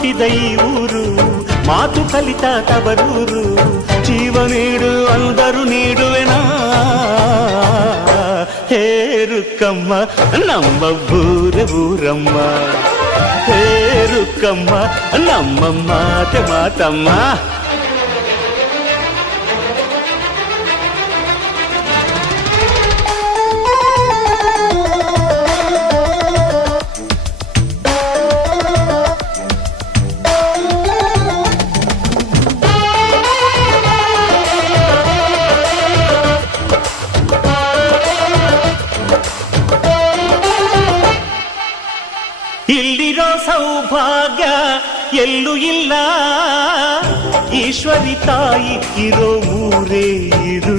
ಹುಟ್ಟಿದ ಈ ಊರು, ಮಾತು ಕಲಿತ ತವರೂರು. ಜೀವ ನೀಡು ಅಂದರು ನೀಡುವೆನಾ, ಹೇರುಕ್ಕಮ್ಮ ನಮ್ಮ ಊರಮ್ಮ, ಹೇರುಕ್ಕಮ್ಮ ನಮ್ಮ ಮಾತೆ ಮಾತಮ್ಮ. ಇಲ್ಲಿರೋ ಸೌಭಾಗ್ಯ ಎಲ್ಲೂ ಇಲ್ಲ, ಈಶ್ವರಿ ತಾಯಿ ಇರೋ ಊರೇ ಇದು.